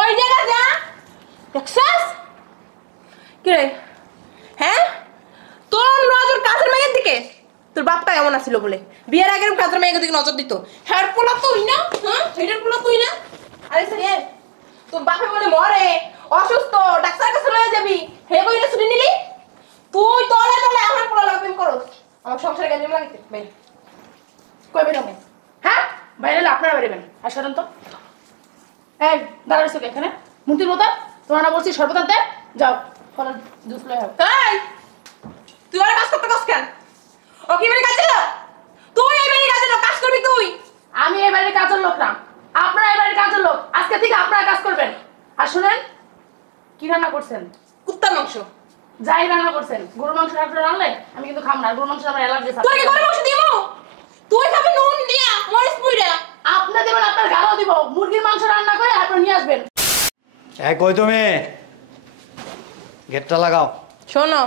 ওই জায়গা যা দেখছস কি রে হ্যাঁ তোর নজর কাজের মেয়ের দিকে তোর বাপটা এমন আছিল বলে বিয়ের আগে কাজের মেয়ের দিকে নজর দিত হ্যাঁ পোলা তুই না হ্যাঁ হেডের পোলা তুই না আরে সে তোর বাপে বলে মরে অসুস্থ ডাক্তার কাছে লয়ে যাবি হে কইলে ছুটি নিলি তুই তলে তলে আমার পোলা লাগবেন করস আমার সংসারে গেঞ্জাম লাগিতে মেন কই বেরোবে হ্যাঁ বাইরে এলে আপনারা বেরোবেন আর সরেন তো এই দাঁড়াইছো এখানে মূর্তির মতো তোমার না বলছি সর্বদান দে যাও ফল জুস লয়ে যাও তাই তুই আর কাজ করতে কাজ কেন ও কি মেরে কাজ ছিল তুই এই মেরে কাজের লোক কাজ করবি তুই আমি এই বাড়ির কাজের লোক না আপনারা এই বাড়ির কাজের লোক আজকে থেকে আপনারা কাজ করবেন আর শুনেন কি রান্না করছেন কুত্তার মাংস যাই রান্না করছেন গরুর মাংস আপনারা রান্নলে আমি কিন্তু খাম না গরুর মাংস আমার অ্যালার্জি আছে তুই কি গরু মাংস দিমু তুই খাবি নুন দিয়া মরিচ পুইরা আপনি দেবেন আপনার গালও দিব মুরগির মাংস রান্না করে আপনি নিয়ে আসবেন এই কই তুমি গেটটা লাগাও শোনো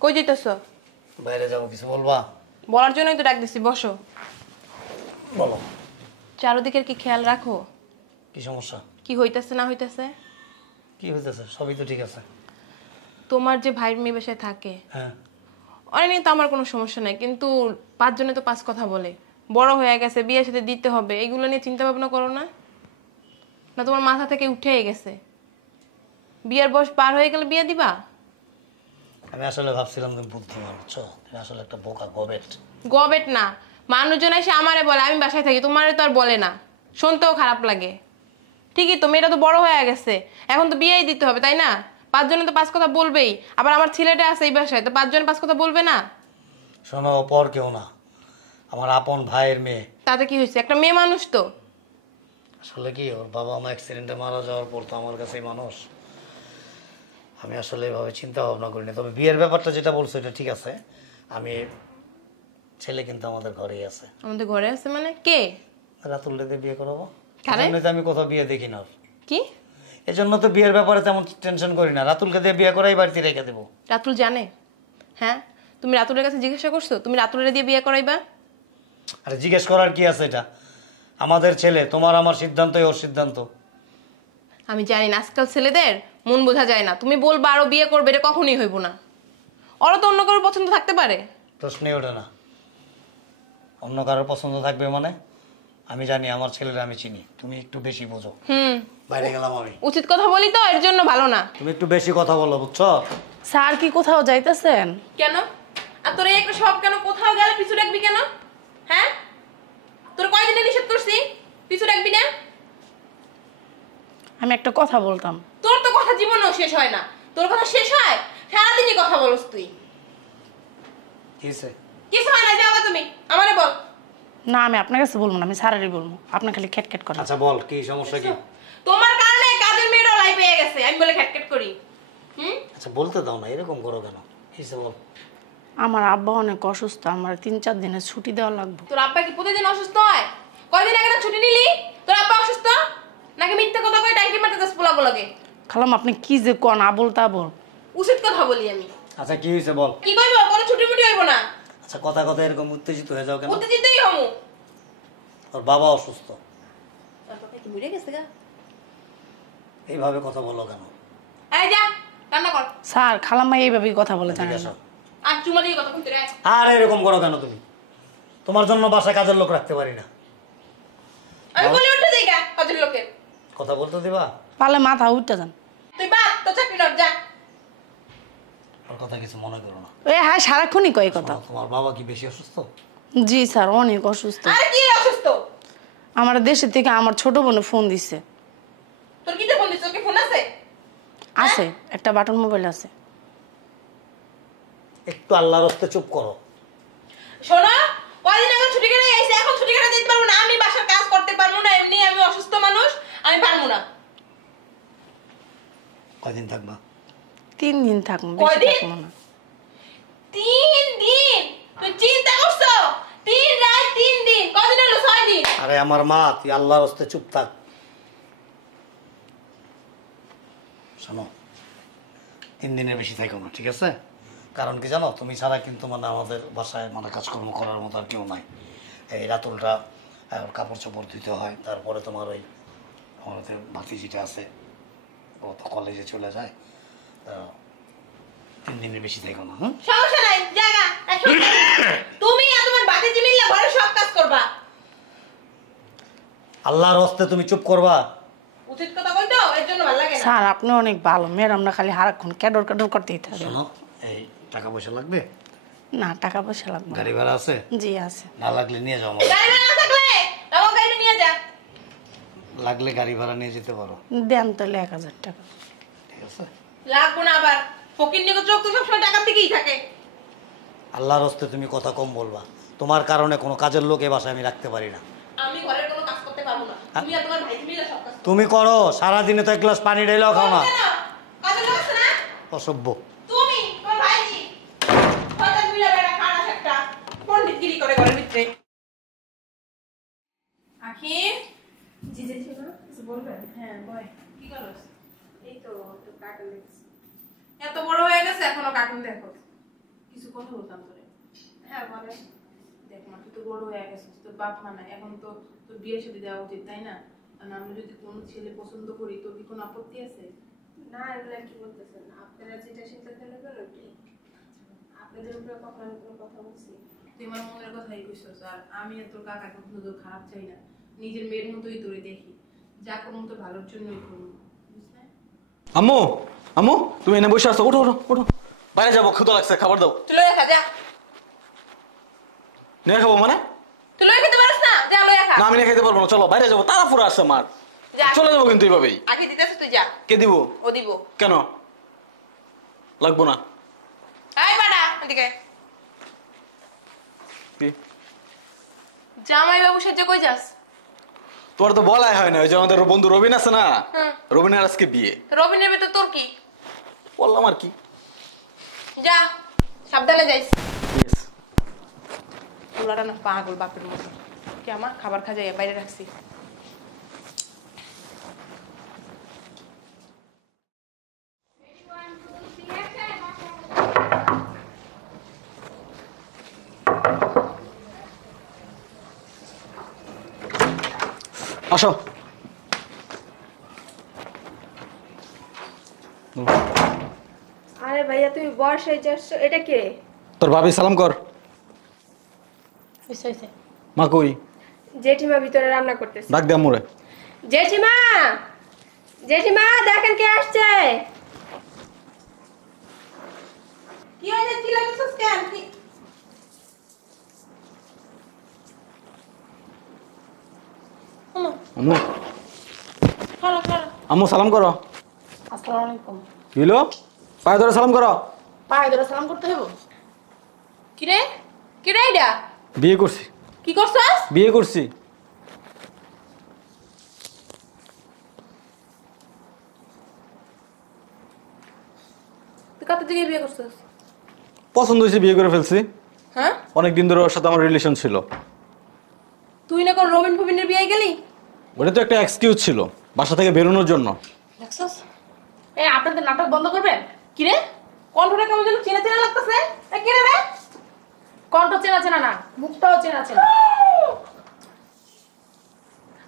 কই যাইতেছ বাইরে যাবো কিছু বলবা বলার জন্যই তো ডাক দিছি বসো বলো চারদিকের কি খেয়াল রাখো কি সমস্যা কি হইতাছে না হইতাছে কি হইতেছে সবই তো ঠিক আছে তোমার যে ভাইয়ের মেয়ে বাসায় থাকে হ্যাঁ অনেক নিয়ে তো আমার কোনো সমস্যা নাই কিন্তু 5 জনে তো 5 কথা বলে বড় হয়ে গেছে বিয়ের সাথে দিতে হবে এগুলো নিয়ে চিন্তা ভাবনা করো না না তোমার মাথা থেকে উঠেই গেছে বিয়ের বয়স পার হয়ে গেলে বিয়ে দিবা আমি আসলে ভাবছিলাম তুমি বুদ্ধিমান বুঝছো তুমি আসলে একটা বোকা গবেট গবেট না মানুষজন এসে আমারে বলে আমি বাসায় থাকি তোমারে তো আর বলে না শুনতেও খারাপ লাগে ঠিকই তো মেয়েটা তো বড় হয়ে গেছে এখন তো বিয়েই দিতে হবে তাই না 5 জনে তো 5 কথা বলবেই আবার আমার ছেলেটা আছে এই বাসায় তো 5 জন 5 কথা বলবে না শোনো পর কেউ না আমার আপন ভাইয়ের মেয়ে তাতে কি হয়েছে একটা মেয়ে মানুষ তো আসলে কি ওর বাবা মা অ্যাক্সিডেন্টে মারা যাওয়ার পর তো আমার কাছেই মানুষ আমি আসলে এভাবে চিন্তা ভাবনা করিনি তবে বিয়ের ব্যাপারটা যেটা বলছো এটা ঠিক আছে আমি ছেলে কিন্তু আমাদের ঘরেই আছে আমাদের ঘরে আছে মানে কে রাতুলকে দিয়ে বিয়ে করাবো কারে? এমনিতে আমি কোথাও বিয়ে দেখি না ওর। কি এজন্য তো বিয়ের ব্যাপারে তেমন টেনশন করি না রাতুলকে দিয়ে বিয়ে করাই বাড়িতে রেখে দেবো রাতুল জানে হ্যাঁ তুমি রাতুলের কাছে জিজ্ঞাসা করছো তুমি রাতুলের দিয়ে বিয়ে করাইবা আরে জিজ্ঞেস করার কি আছে এটা আমাদের ছেলে তোমার আমার সিদ্ধান্তই ওর সিদ্ধান্ত আমি জানি না আজকাল ছেলেদের মন বোঝা যায় না তুমি বলবা আরো বিয়ে করবে এটা কখনোই হইব না ওরা তো অন্য কারোর পছন্দ থাকতে পারে প্রশ্নই ওঠে না অন্য কারোর পছন্দ থাকবে মানে আমি জানি আমার ছেলেরা আমি চিনি তুমি একটু বেশি বোঝো বাইরে গেলাম আমি উচিত কথা বলি তো এর জন্য ভালো না তুমি একটু বেশি কথা বলো বুঝছো স্যার কি কোথাও যাইতেছেন কেন আর তোর এই একটা সব কেন কোথাও গেলে পিছু রাখবি কেন হ্যাঁ তোর কয়দিনে নিষেধ করছি পিছু রাখবি না আমি একটা কথা বলতাম তোর তো কথা জীবনেও শেষ হয় না তোর কথা শেষ হয় সারাদিনই কথা বলস তুই কিসে কিছু হয় না যাও তুমি আমারে বল না আমি আপনার কাছে বলবো না আমি স্যারেরই বলবো আপনি খালি খ্যাটখ্যাট করেন আচ্ছা বল কি সমস্যা কি তোমার কারণে কাজের মেয়েরা লাই পেয়ে গেছে আমি বলে খ্যাটখ্যাট করি আচ্ছা বলতে দাও না এরকম করো কেন কিসে বল আমার আব্বা অনেক অসুস্থ আমার 3-4 দিনের ছুটি দেওয়া লাগবে তোর আব্বা কি প্রতিদিন অসুস্থ হয় কয়দিন আগে না ছুটি নিলি তোর আব্বা অসুস্থ নাকি মিথ্যা কথা কই টাইকি মারতে দাস পোলা পোলাকে খালাম আপনি কি যে কোন আবল তাবল উচিত কথা বলি আমি আচ্ছা কি হয়েছে বল কি কইবো কোনো ছুটি মুটি হইব না আচ্ছা কথা কথা এরকম উত্তেজিত হয়ে যাও কেন উত্তেজিতই হমু ওর বাবা অসুস্থ আর কথা কি মরে গেছে গা এইভাবে কথা বলো কেন এই যা রান্না কর স্যার খালাম্মা এইভাবেই কথা বলে জানেন না আর চুমা দিয়ে কথা কইতে রে আর এরকম করো কেন তুমি তোমার জন্য বাসায় কাজের লোক রাখতে পারি না আমি বলি উঠে যাই গা কাজের লোকে কথা বলতে দিবা পালে মাথা উঠতে যান তুই বাদ তো চাকরি নট যা আর কথা কিছু মনে করো না এ হ্যাঁ সারাক্ষণই কয় কথা তোমার বাবা কি বেশি অসুস্থ জি স্যার অনেক অসুস্থ আরে কি অসুস্থ আমার দেশের থেকে আমার ছোট বোনে ফোন দিছে তোর কি ফোন দিছ তোর কি ফোন আছে আছে একটা বাটন মোবাইল আছে একটু আল্লাহর রাস্তে চুপ করো শোনো কয়দিন আগে ছুটি কেটে এসে এখন ছুটি কেটে দিতে পারবো না আমি বাসার কাজ করতে পারবো না এমনি আমি অসুস্থ মানুষ আমি পারবো না কয়দিন থাকবা 3 দিন থাকবো বেশি কয়দিন? থাকবো না 3 দিন তুই চিন্তা করছো 3 রাত 3 দিন কদিন হলো 6 দিন আরে আমার মা তুই আল্লাহর রাস্তে চুপ থাক শোনো 3 দিনের বেশি থাকো না ঠিক আছে কারণ কি জানো তুমি ছাড়া কিন্তু মানে আমাদের বাসায় মানে কাজকর্ম করার মতো আর কেউ নাই এই রাতুলটা কাপড় চোপড় ধুতে হয় তারপরে তোমার ওই আমার তো ভাতিজিটা আছে, ও তো কলেজে চলে যায়, 3 দিনের বেশি থাকো না। হুম, সমস্যা নাই, জায়গা তুমি আর তোমার বাতিজি মিললে ঘরে সব কাজ করবা। আল্লাহর হস্তে তুমি চুপ করবা। উচিত কথা বলতো, এর জন্য ভালো লাগে না। স্যার আপনি অনেক ভালো, ম্যাডামরা খালি সারাক্ষণ ক্যাডর ক্যাডর করতেই থাকে। শোনো, এই টাকা পয়সা লাগবে? না টাকা পয়সা লাগবে না। গাড়ি ভাড়া আছে? জি আছে। না লাগলে নিয়ে যাও। আমার গাড়ি ভাড়া না থাকলে আমার গাড়ি নিয়ে যা। লাগলে গাড়ি ভাড়া নিয়ে যেতে পারো। দেন তাহলে 1000 টাকা। ঠিক আছে, লাগবো না আবার। ফকির নিগো চোখ তো সবসময় টাকার দিকেই থাকে। আল্লাহর হস্তে তুমি কথা কম বলবা। তোমার কারণে কোনো কাজের লোক এ বাসায় আমি রাখতে পারি না। আমি ঘরের কোনো কাজ করতে পারবো না, তুমি আর তোমার ভাই মিলে সব কাজ করো। তুমি করো, সারাদিনে তো 1 গ্লাস পানি ঢেলেও খাও না। কেন? কাজের লোক আছে না? অসভ্য। তুমি তোমার ভাইজি কাজের মিলে বেড়া খারাপ একটা পণ্ডিতগিরি করে ঘরের ভিতরে। আখি জি ছিল কিছু বলবেন? হ্যাঁ বয়, কি করছ? এই তো একটু কার্টুন দেখছি। এত বড় হয়ে গেছে এখনো কার্টুন দেখো? কিছু কথা বলতাম তোরে। হ্যাঁ বলেন। দেখ মা, তুই তো বড় হয়ে গেছিস, তোর বাপ মা নাই, এখন তো তোর বিয়ে শাদী দেওয়া উচিত, তাই না? আর আমি যদি কোনো ছেলে পছন্দ করি, তোর কি কোনো আপত্তি আছে? না এগুলো কি বলতেছেন? আপনারা যেটা সিদ্ধান্ত নেবেন ওইটাই। আপনাদের উপরে কখনো আমি কোনো কথা বলছি? তুই আমার মনের কথাই কইছস। আর আমি আর তোর কাকা কখনো তোর খারাপ চাই না, নিজের মেয়ের মতোই তোরে দেখি। যা করবো তোর ভালোর জন্যই করবো, বুঝলে? আম্মু, আম্মু তুমি এনে বসে আছো, ওঠো ওঠো ওঠো, বাইরে যাবো, ক্ষুধা লাগছে, খাবার দাও। তুই লয়ে খা, যা। নিয়ে খাবো মানে? তুই লয়ে খেতে পারিস না? যা লয়ে খা। না আমি নিয়ে খেতে পারবো না, চলো বাইরে যাবো, তারা পুরো আসছে আমার। যা। চলে যাবো কিন্তু এইভাবেই। আগে দিতেছিস তুই, যা। কে দিব? ও দিব। কেন লাগবো না? এই বাড়া এদিকে। কি জামাই বাবু সেজে কই যাস? তোমার তো বলাই হয় না, ওই যে আমাদের বন্ধু রবিন আছে না, হুম। রবিনের আজকে বিয়ে। রবিনের ভিতর তোর কি? বললাম আর কি। যা, সাবধানে যাইস। Yes. পোলাটা না পাগল বাপের মতো। কি আমার খাবার খাজাই বাইরে রাখছি। আসো। আরে ভাইয়া তুমি বর্ষায় যাচ্ছ, এটা কে? তোর ভাবি সালাম কর। হইছে হইছে। মা কই? জেঠিমা ভিতরে রান্না করতেছে। ডাক দে আম্মুরে। জেঠিমা, জেঠিমা দেখেন কে আসছে। কি হয়েছে? চিল্লাচ্ছিস কেন? আম্মু, খালো খালো। আম্মু সালাম করো। আসসালামু আলাইকুম। কি হলো? পায়ে ধরে সালাম করো। পায়ে ধরে সালাম করতে হবে? কিরে কিরে এটা? বিয়ে করছি। কি করছস? বিয়ে করছি। তুই কত থেকে বিয়ে করছস? পছন্দ হয়েছে, বিয়ে করে ফেলছি। হ্যাঁ, অনেকদিন ধরে ওর সাথে আমার রিলেশন ছিল। তুই না কোন রবিন ফবিনের বিয়ে গেলি? ওটা তো একটা এক্সকিউজ ছিল বাসা থেকে বেরোনোর জন্য। দেখছস? এই আপনাদের নাটক বন্ধ করবেন? কিরে কণ্ঠটা কেমন যেন চেনা চেনা লাগতেছে। এ কিরে রে? কণ্ঠ চেনা চেনা না, মুখটাও চেনা চেনা।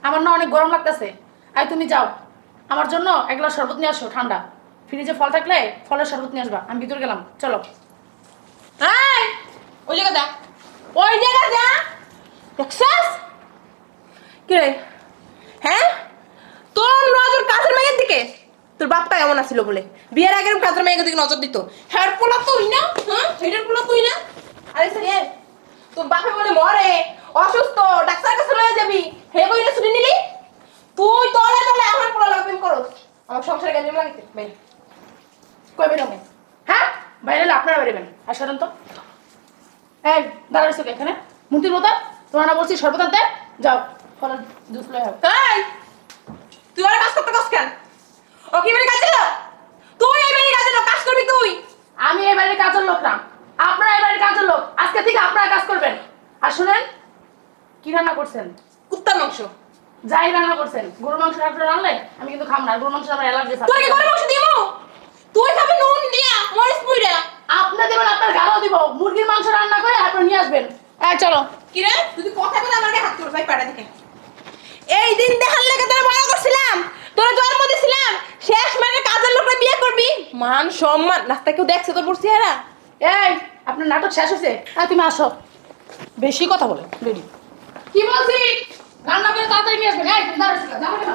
আমার না অনেক গরম লাগতেছে। আই তুমি যাও, আমার জন্য 1 গ্লাস শরবত নিয়ে আসো ঠান্ডা। ফ্রিজে ফল থাকলে ফলের শরবত নিয়ে আসবা। আমি ভিতরে গেলাম, চলো। এই ওই জায়গা যা, ওই জায়গা যা। দেখছস? কিরে হ্যাঁ, তোর নজর কাজের মেয়ের দিকে? তোর বাপটা এমন আছিল বলে বিয়ের আগে কাজের মেয়ের দিকে নজর দিত। হ্যাঁ পোলা তুই না? হ্যাঁ হেডের পোলা তুই না? আরে সে তোর বাপে বলে মরে অসুস্থ, ডাক্তার কাছে লয়ে যাবি, হে কইলে শুনি নিলি? তুই তলে তলে আমার পোলা লাগবেন করস, আমার সংসারে গেঞ্জাম লাগিতে ভাই। কই বেরোবে? হ্যাঁ বাইরে এলে আপনারা বেরোবেন। আর সরেন তো। এই দাঁড়াইছো কে এখানে? মুন্তির মতো তোমার না বলছি শরবত আনতে? যাও ফলের জুস লয়ে আও। এই তুই আর কাজ করতে কস কেন? ও কি মানে কাজ ছিল? তুই এই বাড়ির কাজের লোক, কাজ করবি তুই। আমি এই বাড়ির কাজের লোক না, আপনারা এই বাড়ির কাজের লোক। আজকে থেকে আপনারা কাজ করবেন। আর শুনেন, কি রান্না করছেন? কুত্তার মাংস। যাই রান্না করছেন, গরুর মাংস আপনারা রান্নলে আমি কিন্তু খাম না। গরুর মাংস আমার অ্যালার্জি আছে। তোর কি গরুর মাংস দিমু? তুই খাবি নুন দিয়া মরিচ পুইরা। আপনার দেবেন, আপনার গালও দিব। মুরগির মাংস রান্না করে আপনারা নিয়ে আসবেন। এই চলো। কি রে তুই কথা বলে আমাকে হাত তোর ভাই পাড়া দিকে। এই দিন দেখার লেগে তোরা বড় করছিলাম, তোরা জন্ম দিছিলাম, শেষ মানে কাজের লোকরা বিয়ে করবি, মান সম্মান রাস্তা কেউ দেখছে তোর পড়ছি এরা। এই আপনার নাটক শেষ হয়েছে, আর তুমি আসো। বেশি কথা বলে রেডি। কি বলছি রান্না করে তাড়াতাড়ি নিয়ে আসবেন। এই তুমি দাঁড়াচ্ছ কেন? যাবো কেন?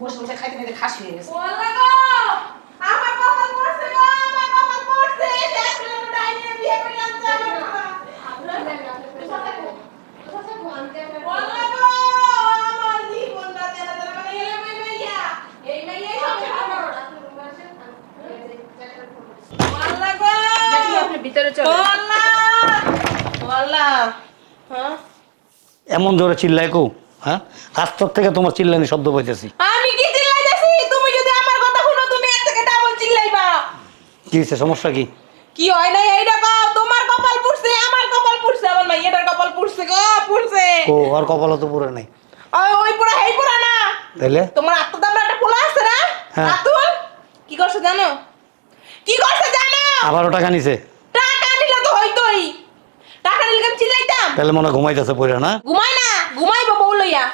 বসে বসে খাইতে খাইতে খাসি হয়ে গেছে। বললা গো, আমার কপাল পড়ছে গো, আমার কপাল পড়ছে, শেষ মানে ডাইনি বিয়ে করে আনছে আমার বাবা। বললা গো, আমার জীবনটা তেরা তেরা মানে এলে ওই মাইয়া, এই মাইয়াই সব বললা গো, আপনি ভিতরে চলে। বললা, বললা, হ্যাঁ? এমন জোরে চিল্লাই কো, হ্যাঁ? রাস্তার থেকে তোমার চিল্লানি শব্দ পাইতেছি। আমি কি চিল্লাইতেছি? তুমি যদি আমার কথা শুনো তুমি এর থেকে ডাবল চিল্লাইবা। কি হয়েছে, সমস্যা কি? কি হয় না এইটা কও, তোমার কপাল পুড়ছে, আমার কপাল পুড়ছে, আমার মাইয়াটার কপাল পুড়ছে গো, পুড়ছে। ও আর কপালও তো পুরো নাই। ওই পুরা হেই পুরা না। তাইলে তোমার আত্মদামরা একটা পোলা আছে না? হ্যাঁ। আতুল কি করছে জানো? কি করছে জানো? আবারও টাকা নিছে। টাকা নিলে তো হইতোই। টাকা নিলে আমি চিল্লাইতাম। তাহলে মনে হয় ঘুমাইতেছে পড়ে না? ঘুমাই না, ঘুমাইবো বউ লইয়া।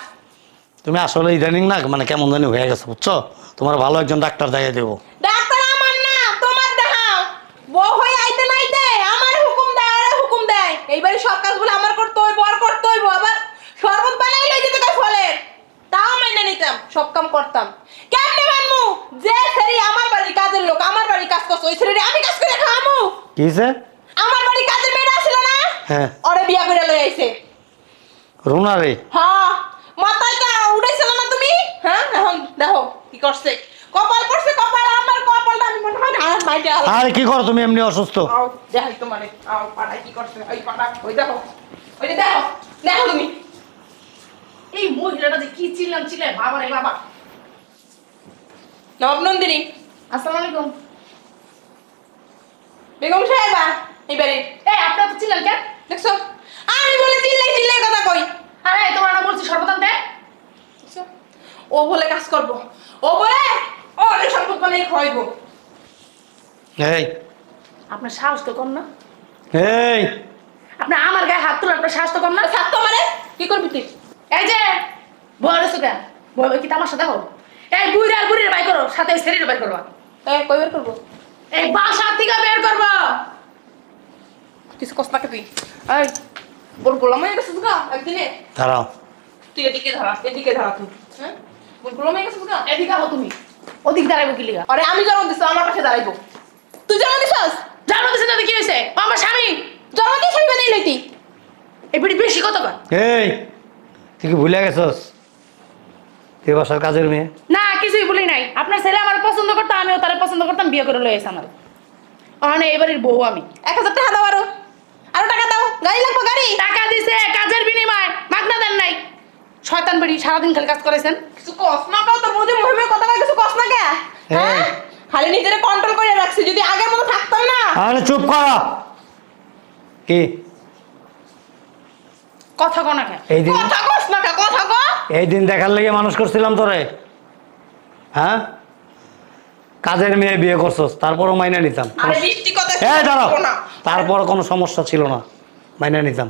তুমি আসলে ইদানিং না মানে কেমন জানি হয়ে গেছে, বুঝছো? তোমার ভালো একজন ডাক্তার দেখাই দেবো। ডাক্তার আমার না, তোমার দেখাও। বউ হয়ে আইতে নাইতে আমার হুকুম দেয়, আরে হুকুম দেয়। এইবারে সব কাজগুলো আমার করতে হইব, আর করতে হইব। আবার শরবত বানাই লই যেতে কয় ফলের। তাও মাইনা নিতাম, সব কাম করতাম। কেমনে মানমু? যে সেরি আমার বাড়ির কাজের লোক, আমার বাড়ির কাজ করছে, ওই সেরি আমি কাজ করে খাওয়ামু? কি হয়েছে? আমার বাড়ির কাজের মেয়েরা ছিল না? হ্যাঁ। ওরে বিয়া করে লই আইছে। রুনা রে? হ্যাঁ, মাথায় কা উড়াইছিল না তুমি? হ্যাঁ, এখন দেখো কি করছে। কপাল পড়ছে, কপাল, আমার কপালটা আমি মনে হয় ঘাড় মাইটা আলাদা। আরে কি করো তুমি এমনি অসুস্থ? আও দেখাই তোমারে, আও পাড়ায় কি করছে, ওই পাড়া, ওই দেখো, ওই যে দেখো, দেখো তুমি। এই মহিলাটা যে কি চিল্লাম চিল্লায়, বাবা রে বাবা। নবাব নন্দিনী, আসসালামু আলাইকুম। বেগম সাহেবা, এইবারে এই আপনারা তো চিল্লান কেন? দেখছো, আমি বলে চিল্লাই চিল্লাই কথা কই। আরে তোমার না বলছি শরবত আনতে। দেখছো? ও বলে কাজ করবো, ও বলে ওরে সম্পদ বানাই খাওয়াইবো। এই আপনার সাহস তো কম না? এই আপনি আমার গায়ে হাত তুলে আপনার সাহস তো কম না? থাকতো মানে কি করবি তুই? এই যে বড় সুগা বড় কি তামাশা দেখো। এই বুইরা আর বুড়ির বাই করো, সাথে ওই শরীর বাই করবা। কই বের করবো? এই বাসা থেকে বের করবা। কিছু কষ্ট না তুই। এই বল গোলাম হয়ে গেছিস গা একদিনে। দাঁড়াও। তুই এদিকে ধরা, এদিকে ধরা তুই। হ্যাঁ, বল গোলাম হয়ে গেছিস গা। এদিকে আও তুমি, ওদিক দাঁড়াইবো কি লিগা? আরে আমি জন্ম দিছি, আমার পাশে দাঁড়াইবো। তুই জন্ম দিছস? জানো দিছে না কি হইছে? ও আমার স্বামী। জন্ম দিয়ে ছবি বানাই লইতি। এই বিড়ি বেশি কত কর? এই তুই কি ভুলে গেছস? তুই বাসার কাজের মেয়ে। না কিছুই বলি নাই। আপনার ছেলে আমার পছন্দ করতো, আমিও তারে পছন্দ করতাম, বিয়ে করে লই আইছে আমার। অহনে এবারের বউ আমি। 1000 টাকা দাও আরো টাকা দাও, গাড়ি লাগবে গাড়ি। টাকা দিছে কাজের বিনিময়, মাগনা দেন নাই। শয়তান বেড়ি সারাদিন খালি কাজ করেছেন। কিছু কস না কাও, তোর মধ্যে মহিমে কথা কয়, কিছু কস না কে? হ্যাঁ, এই। খালি নিজেরে কন্ট্রোল করে রাখছি, যদি আগের মতো থাকতাম না। আরে চুপ কর। কি কথা কো না কেন? এই দিন, কথা কস না কে, কথা ক। এই দিন দেখার লেগে মানুষ করছিলাম তোরে, হ্যাঁ? কাজের মেয়ে বিয়ে করছস, তারপরও মাইনা নিতাম। আরে মিষ্টি কথা এই দাঁড়াও, না। তারপর কোনো সমস্যা ছিল না, মাইনা নিতাম।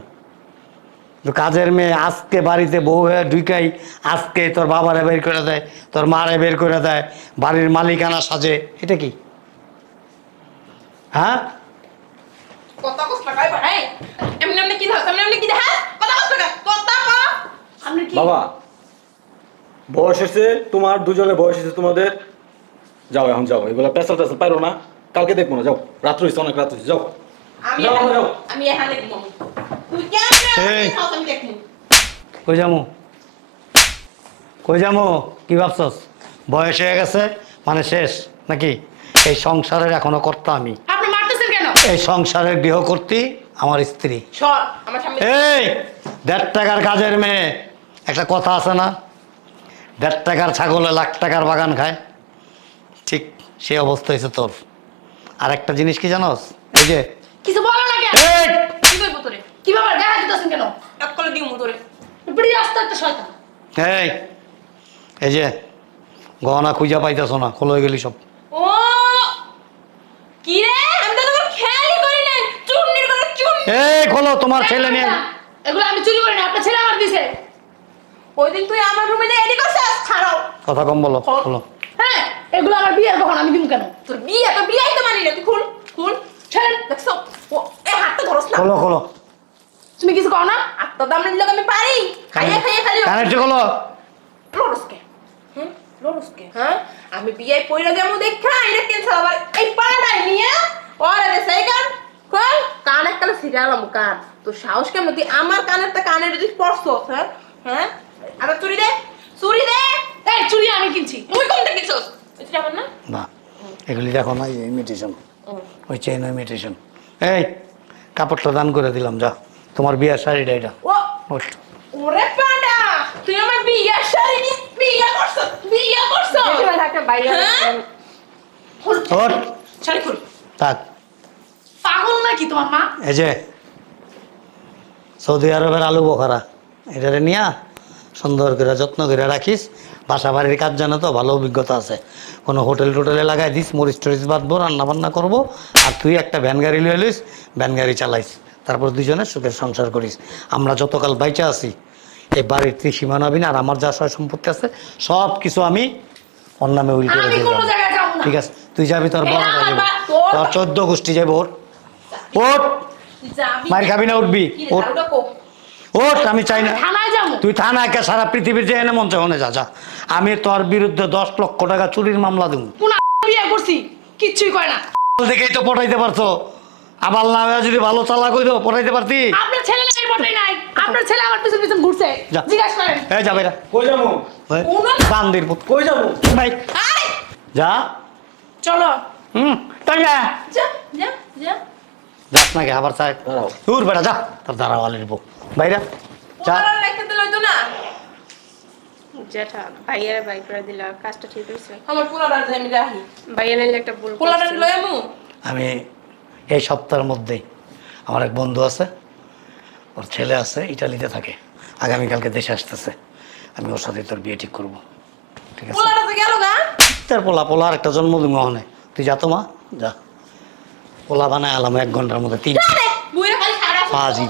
কিন্তু কাজের মেয়ে আজকে বাড়িতে বউ হয়ে ঢুকাই, আজকে তোর বাবারে বের করে দেয়, তোর মারে বের করে দেয়, বাড়ির মালিকানা সাজে, এটা কি? হ্যাঁ, কথা কস না কাই ভাই। এমনি এমনি কি দাও, এমনি এমনি কি দাও? হ্যাঁ, কথা কস না কে, কথা ক। আপনি কি বাবা বয়স হয়েছে তোমার, দুজনের বয়স হয়েছে তোমাদের, যাও এখন যাও, এগুলো পেশাল টেশাল পারো না, কালকে দেখবো না, যাও, রাত্র হয়েছে, অনেক রাত হয়েছে, যাও আমি যাও, যাও। আমি এখানে দেখবো। তুই কেমনে এই। খাওস আমি দেখবো। কই যামু, কই যামু? কি ভাবছস বয়স হয়ে গেছে মানে শেষ নাকি? এই সংসারের এখনো কর্তা আমি, আপনি মারতেছেন কেন? এই সংসারের গৃহকর্ত্রী আমার স্ত্রী। সর আমার সামনে। এই 1.5 টাকার কাজের মেয়ে, একটা কথা আছে না, 1.5 টাকার ছাগলে 1 লাখ টাকার বাগান খায়, ঠিক সেই অবস্থা হয়েছে তোর। আর একটা জিনিস কি জানোস, এই যে কিছু বলো না কেন? এই কি কইবো তোরে? কি বাবা গায়ে হাত দিতেছেন কেন? এক কলে দিমু তোরে। বিড়ি আসতে একটা শয়তান। এই এই যে গহনা খুঁজা পাইতেছ না, খোলো হয়ে গেলি সব। ও কি রে, আমি তো তোর খেয়ালই করি নাই। চুন্নির করে চুন্নি। এই খোলো, তোমার ছেলে নিয়ে। এগুলো আমি চুরি করি না, আপনার ছেলে আমার দিছে। ওই দিন তুই আমার রুমে নিয়ে এদিকে আসছিস খারাপ কথা কম বলো, বলো। হ্যাঁ এগুলো আমার বিয়ের গহনা, আমি দিব কেন? তোর বিয়ে তো বিয়েই তো মানি না তুই খুল খুল ছেড়ে দেখছো ও এই হাতটা ধরস না খোলো খোলো তুমি কিছু কও না? আত্মা দাম নিলে আমি পারি খাইয়ে খাইয়ে খালি কানেরটা খোলো। লড়সকে হ্যাঁ লড়সকে হ্যাঁ আমি বিয়ে পয়রা যাবো দেখা এটা ক্যান্সেল আবার এই পাড়াটাই নিয়ে ওরে দে সেই কান কই কান একটা সিরিয়ালাম কান তো সাহস কেমন তুই আমার কানেরটা কানের যদি পড়ছো হ্যাঁ হ্যাঁ আবার চুরি দে এই চুড়ি আমি কিনছি। তুই কোনটা কিনছস এটা আমার না না এগুলি দেখো না, ইমিটেশন, ওই চেইন ইমিটেশন। এই কাপড়টা দান করে দিলাম, যা। তোমার বিয়ের শাড়িটা এটা। ও ওঠ। ওরে পাড়া তুই আমার বিয়ে শাড়ি নিয়ে বিয়ে করছস জেঠিমা থাকতে বাইরে হ্যাঁ? ওঠ। শাড়ি খুল থাক। পাগল নাকি তোমার মা? এই যে সৌদি আরবের আলু বোখারা, এটারে নিয়া সুন্দর করে যত্ন করে রাখিস। বাসা বাড়ির কাজ জানো তো, ভালো অভিজ্ঞতা আছে। কোনো হোটেল টোটেলে লাগাই দিস, মরিচ টরিচ বাঁধবো, রান্না বান্না করবো। আর তুই একটা ভ্যান গাড়ি লিয়ে লিস, ভ্যান গাড়ি চালাইস, তারপর দুজনে সুখের সংসার করিস। আমরা যতকাল বাইচা আছি এই বাড়ির তুই সীমানা বিনা, আর আমার যা সয় সম্পত্তি আছে সব কিছু আমি ওর নামে উইল করে আমি দিয়ে কোনো যাবো। জায়গায় যাবো না। ঠিক আছে, তুই যাবি, তোর বড়টা আমার যাবো, তোর- তোর 14 গোষ্ঠী যাবো। ওঠ ওঠ, তুই যাবি মার খাবি না, উঠবি। কি রে ওঠ ঝাড়ুটা কো ওঠ, আমি চাই না। থানায় যাবো। তুই থানায় কে সারা পৃথিবীর যে এনে মন চাহনে যা। আমি তোর বিরুদ্ধে 10 লক্ষ টাকা চুরির মামলা দেবো। কোন বিয়ে করছি কিচ্ছুই কয় না। দেখেই তো পটাইতে পারছো। আবার না হয়ে যদি ভালো চালা কই দাও, পটাইতে পারতি। আপনার ছেলে নাই বটে নাই, আপনার ছেলে আমার পিছন পিছন ঘুরছে, যা। জিজ্ঞাসা করেন। এই যা বাইরা, কই যাবো? বান্দির পুত, কই যাবো? ভাই আরে যা। চলো। তাই না যা যা যা যাস নাকি আবার চাই দাঁড়াও। দূর বেটা, যা। তোর দাঁড়াওয়ালির বউ বাইরা যা। ওরা লেখতে দিল তো না জেঠা ভাইয়ারে বাই করে দিলা, কাজটা ঠিক হয়েছে। আমার পোলাটা আমি রাহি ভাইয়া নাইলে একটা ভুল পোলাটা করছে। লয় আমু আমি এই সপ্তাহের মধ্যেই, আমার এক বন্ধু আছে, ওর ছেলে আছে, ইটালিতে থাকে, আগামীকালকে দেশে আসতেছে। আমি ওর সাথে তোর বিয়ে ঠিক করবো, ঠিক আছে? পোলাটা তো গেল গা তার পোলা আর একটা জন্মদিন মহনে, তুই যা তো মা, যা। পোলা বানায় আলাম 1 ঘন্টার মধ্যে 3 বুইরা খালি খারাপ পাঁচই